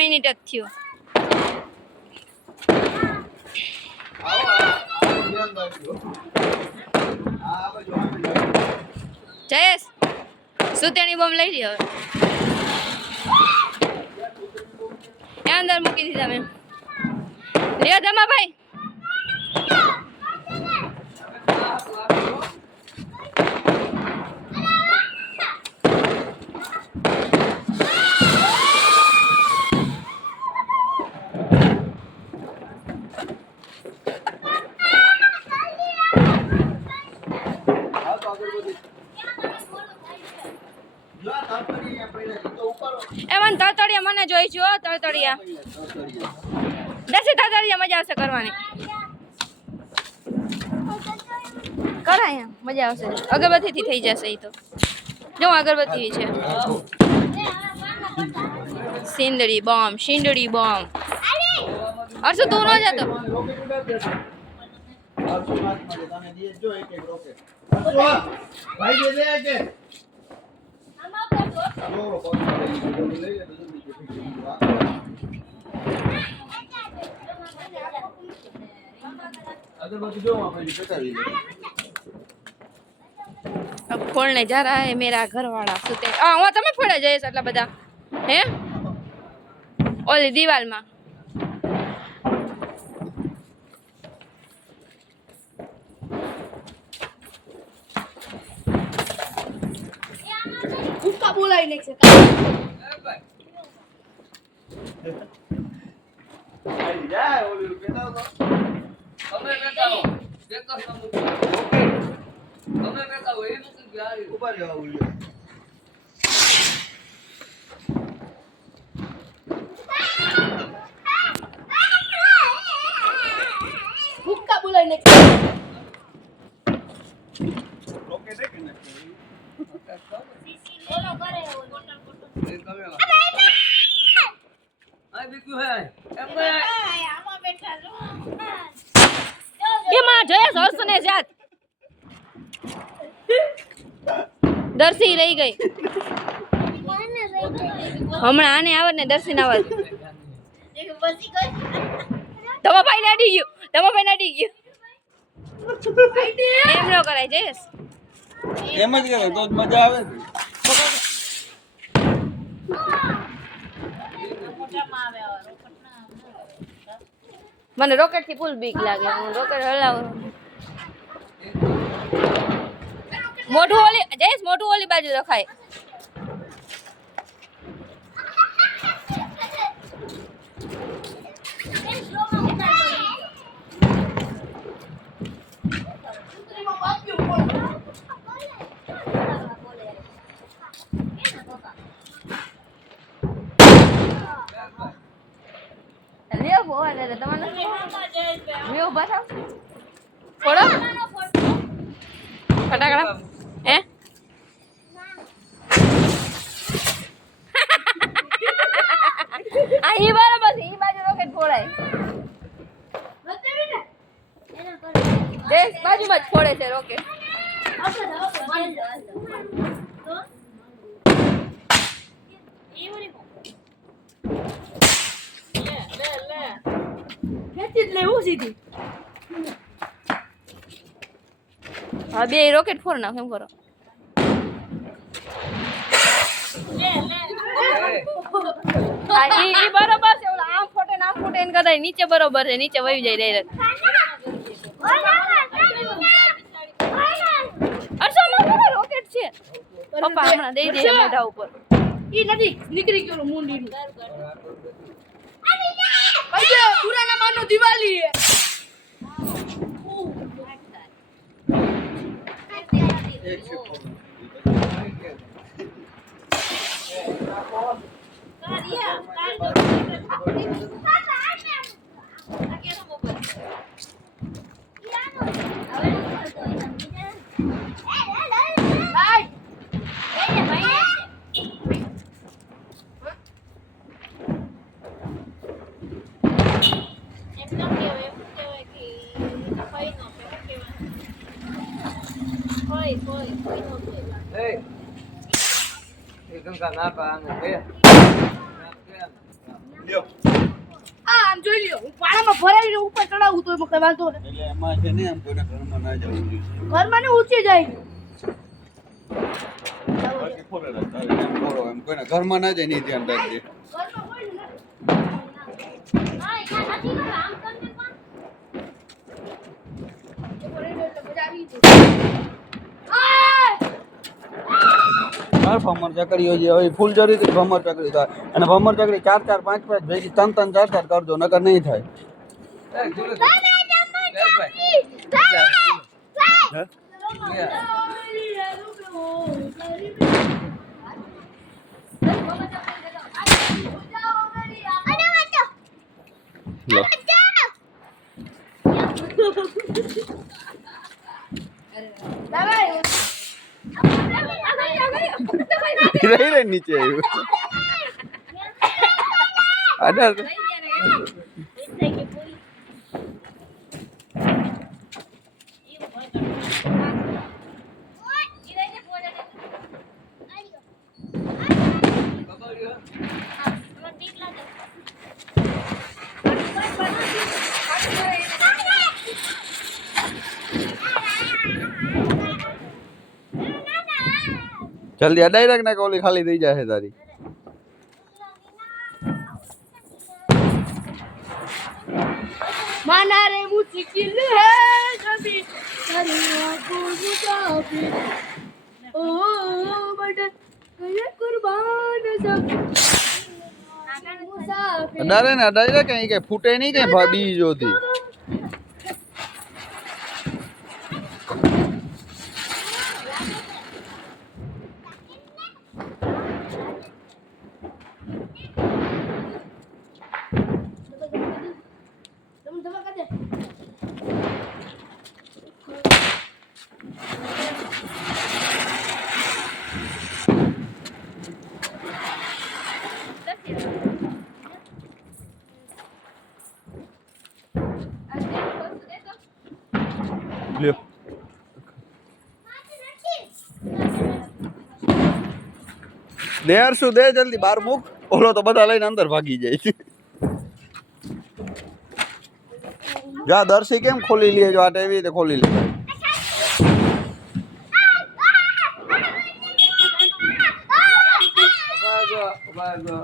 Minute જ થયું. Jayesh સુતેણી bomb લઈ લ્યો હવે અંદર મૂકી દીધા મેં. લ્યો ધમાભાઈ. એમન તળતળિયા મને જોઈ છો તળતળિયા દસી તળતળિયા મજા આવશે કરવાની. કરાય મજા આવશે. અગરબત્તીથી થઈ જશે. એ તો જો અગરબત્તી છે. સિંદડી બોમ્બ શીંદડી બોમ્બ. અરસુ તું ન જતો. अब खोलने जा रहा है मेरा घर वाला सुते. वहाँ તમે ફોડ્યા જઈશ એટલા બધા હે ઓલી દિવાલમાં. उसका बोला ही नहीं सकता. जा ओली बेटा तो તમે બેઠા હો દેખો તમે બેઠા હો એ મૂકી ગયા ઉપર જાવ ઓલી उसका बोला ही नहीं ओके देख ना बोलो करे આ બીકું હે એમ આમાં બેઠા છો એમાં જયેશ હર્ષને જાત દર્શી રહી ગઈ હમણાં આને આવત ને દર્શીને આવત ધમાભાઈ ને અડી ગયું એમ ન કરાય જયેશ એમ જ કરે તો મજા આવે. મને રોકેટ થી ફૂલ બીક લાગે. હું રોકેટ હલાવું મોઢું ઓલી જયેશ મોઢું ઓલી બાજુ રખાય. લ્યો બોલ એટલે તમને લ્યો બતાવ ફોડો ફટાકડા હે આ ઈ બરાબર છે. ઈ બાજુ રોકેટ ફોડાય દેશ બાજુમાં જ ફોડે છે રોકેટ. હા બે રોકેટ ફોડ નાખ એમ કરો. ઈ બરોબર છે. ઓલા આમ ફોટે ને આમ ફોટે એને કદાચ નીચે બરોબર છે. નીચે વહી જાય ડાયરેક્ટ. અરસામાં રોકેટ છે. પપ્પા હમણાં દઈ દે મોઢા ઉપર. ઈ નથી નીકળી ગયો મુંડી નું. અરે પુરાના માનો દિવાળી હે. લ્યો આમ જોઈ લ્યો હું પાણામાં ભરાઈને ઉપર ચડાવું તો એમાં કઈ વાંધો નહીં એટલે એમાં છે ને એમ કોઈને ઘરમાં ના જવું જોઈએ ઘરમાં ને ઊંચી જાય બાકી ફોરે તારે એમ ફોરો એમ કોઈને ઘરમાં ના જાય નહીં ધ્યાન રાખજે ઘરમાં કોઈ ને ચાર ભમર ચકરીઓ જે હોય ફૂલ જરીથી ભમર ચકરી થાય અને ભમર ચકરી 4 4 5 5 ભેગી 3 3 4 4 કરજો નકર નહીં થાય હે? લો રહી રહી નીચે આવ્યું અરે જલ્દી અડાઈ રાખ ને ઓલી ખાલી થઈ જાય તારી माना रे मुश्किल है कभी करिया को मुसाफिर ओ बड़ ये कुर्बान सब मुसाफिर અડારે ને અડાઈ રાખ કઈ કઈ ફૂટે નહીં કઈ ભાબી જોતી લ્યો દેર શું દે જલ્દી બાર મૂક ઓલો તો બધા લઈને અંદર ભાગી જાય છે જા દર્શી કેમ ખોલી લે જો આ એવી રીતે ખોલી લે ઉભા જો